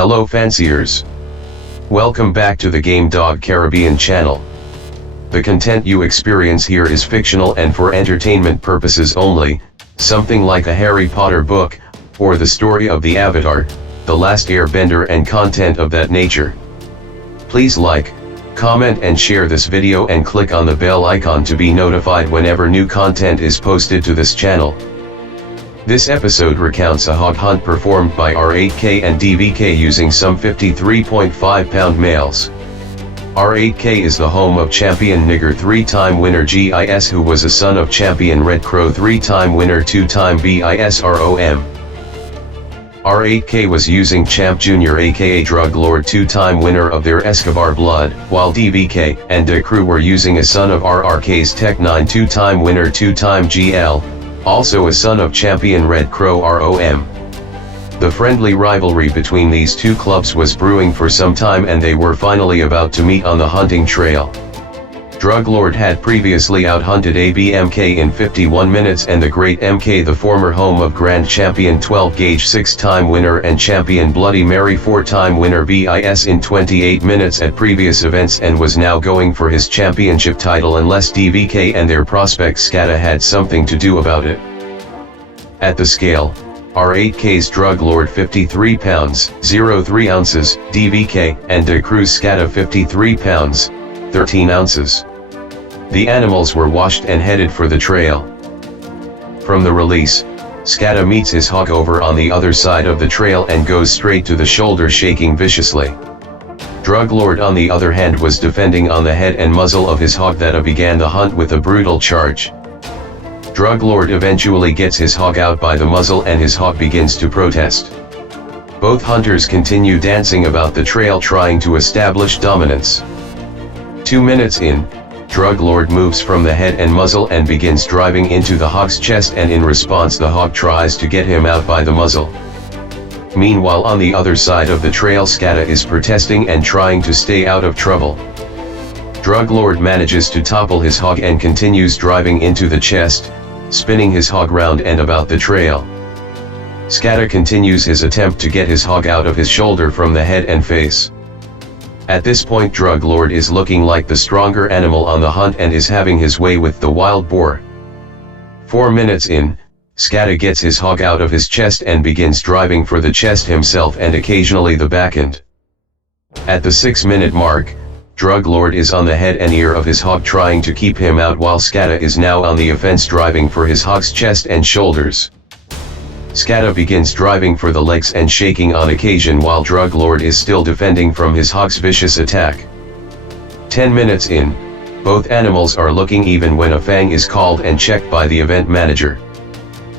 Hello fanciers. Welcome back to the Game Dog Caribbean channel. The content you experience here is fictional and for entertainment purposes only, something like a Harry Potter book, or the story of the Avatar, The Last Airbender and content of that nature. Please like, comment and share this video and click on the bell icon to be notified whenever new content is posted to this channel. This episode recounts a hog hunt performed by R8K and DVK using some 53.5 pound males. R8K is the home of champion nigger 3-time winner GDC, who was a son of champion Red Crow 3-time winner 2-time BISROM. R8K was using Champ Jr. aka Drug Lord 2-time winner of their Escobar blood, while DVK and 𝘠𝘂 were using a son of R8K's Tech 9 2-time winner 2-time GL, also a son of champion Red Crow ROM. The friendly rivalry between these two clubs was brewing for some time and they were finally about to meet on the hunting trail. Drug Lord had previously out-hunted 𝘰𝘰𝘁𝘐 in 51 minutes and the Great MK, the former home of Grand Champion 12-gauge 6-time winner and Champion Bloody Mary 4-time winner BIS in 28 minutes at previous events, and was now going for his championship title unless DVK and their prospect 𝘬𝘂 had something to do about it. At the scale, R8K's Drug Lord 53 pounds, 0.3 ounces, DVK and 𝘠𝘂's 𝘬𝘂 53 pounds, 13 ounces. The animals were washed and headed for the trail. From the release, 𝘬𝘂 meets his hog over on the other side of the trail and goes straight to the shoulder, shaking viciously. Drug Lord on the other hand was defending on the head and muzzle of his hog that began the hunt with a brutal charge. Drug Lord eventually gets his hog out by the muzzle and his hog begins to protest. Both hunters continue dancing about the trail trying to establish dominance. 2 minutes in, Drug Lord moves from the head and muzzle and begins driving into the hog's chest, and in response the hog tries to get him out by the muzzle. Meanwhile on the other side of the trail 𝘬𝘂 is protesting and trying to stay out of trouble. Drug Lord manages to topple his hog and continues driving into the chest, spinning his hog round and about the trail. 𝘬𝘂 continues his attempt to get his hog out of his shoulder from the head and face. At this point Drug Lord is looking like the stronger animal on the hunt and is having his way with the wild boar. 4 minutes in, 𝘬𝘂 gets his hog out of his chest and begins driving for the chest himself and occasionally the back end. At the 6-minute mark, Drug Lord is on the head and ear of his hog trying to keep him out, while 𝘬𝘂 is now on the offense driving for his hog's chest and shoulders. 𝘬𝘂 begins driving for the legs and shaking on occasion while Drug Lord is still defending from his hog's vicious attack. 10 minutes in, both animals are looking even when a fang is called and checked by the event manager.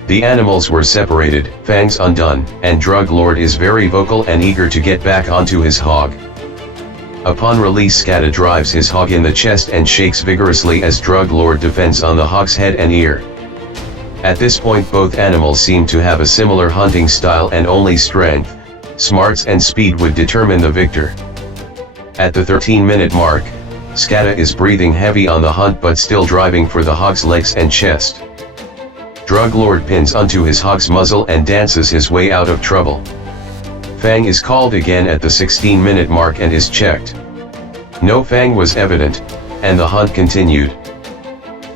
The animals were separated, fangs undone, and Drug Lord is very vocal and eager to get back onto his hog. Upon release 𝘬𝘂 drives his hog in the chest and shakes vigorously as Drug Lord defends on the hog's head and ear. At this point both animals seem to have a similar hunting style and only strength, smarts and speed would determine the victor. At the 13-minute mark, 𝘬𝘂 is breathing heavy on the hunt but still driving for the hog's legs and chest. Drug Lord pins onto his hog's muzzle and dances his way out of trouble. Fang is called again at the 16-minute mark and is checked. No fang was evident, and the hunt continued.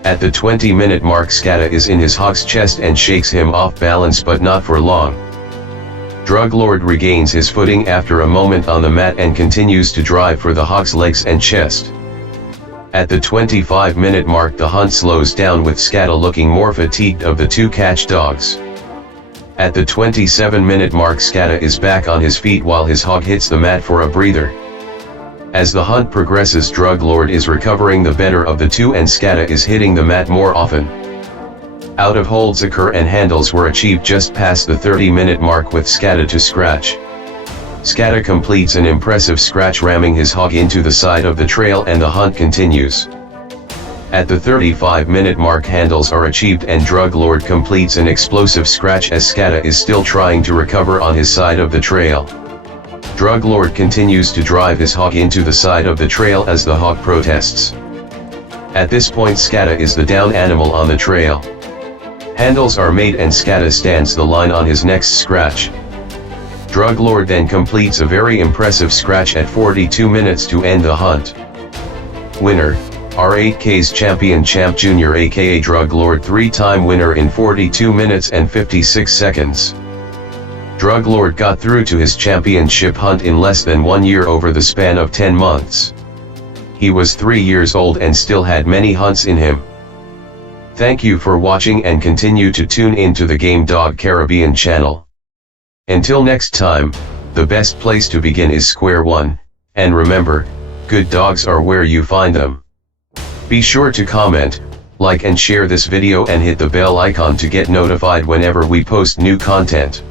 At the 20-minute mark 𝘬𝘂 is in his hog's chest and shakes him off balance, but not for long. Drug Lord regains his footing after a moment on the mat and continues to drive for the hog's legs and chest. At the 25-minute mark the hunt slows down with 𝘬𝘂 looking more fatigued of the two catch dogs. At the 27-minute mark 𝘬𝘂 is back on his feet while his hog hits the mat for a breather. As the hunt progresses Drug Lord is recovering the better of the two and 𝘬𝘂 is hitting the mat more often. Out of holds occur and handles were achieved just past the 30-minute mark with 𝘬𝘂 to scratch. 𝘬𝘂 completes an impressive scratch, ramming his hog into the side of the trail, and the hunt continues. At the 35-minute mark handles are achieved and Drug Lord completes an explosive scratch as 𝘬𝘂 is still trying to recover on his side of the trail. Drug Lord continues to drive his hog into the side of the trail as the hog protests. At this point 𝘬𝘂 is the down animal on the trail. Handles are made and 𝘬𝘂 stands the line on his next scratch. 𝘓𝘓 then completes a very impressive scratch at 42 minutes to end the hunt. Winner, R8K'S champion Champ Jr. aka 𝘓𝘓 3-time winner in 42 minutes and 56 seconds. 𝘓𝘓 got through to his championship hunt in less than 1 year over the span of 10 months. He was 3 years old and still had many hunts in him. Thank you for watching and continue to tune in to the 𝗏𝘬𝘠 channel. Until next time, the best place to begin is square one, and remember, good dogs are where you find them. Be sure to comment, like and share this video and hit the bell icon to get notified whenever we post new content.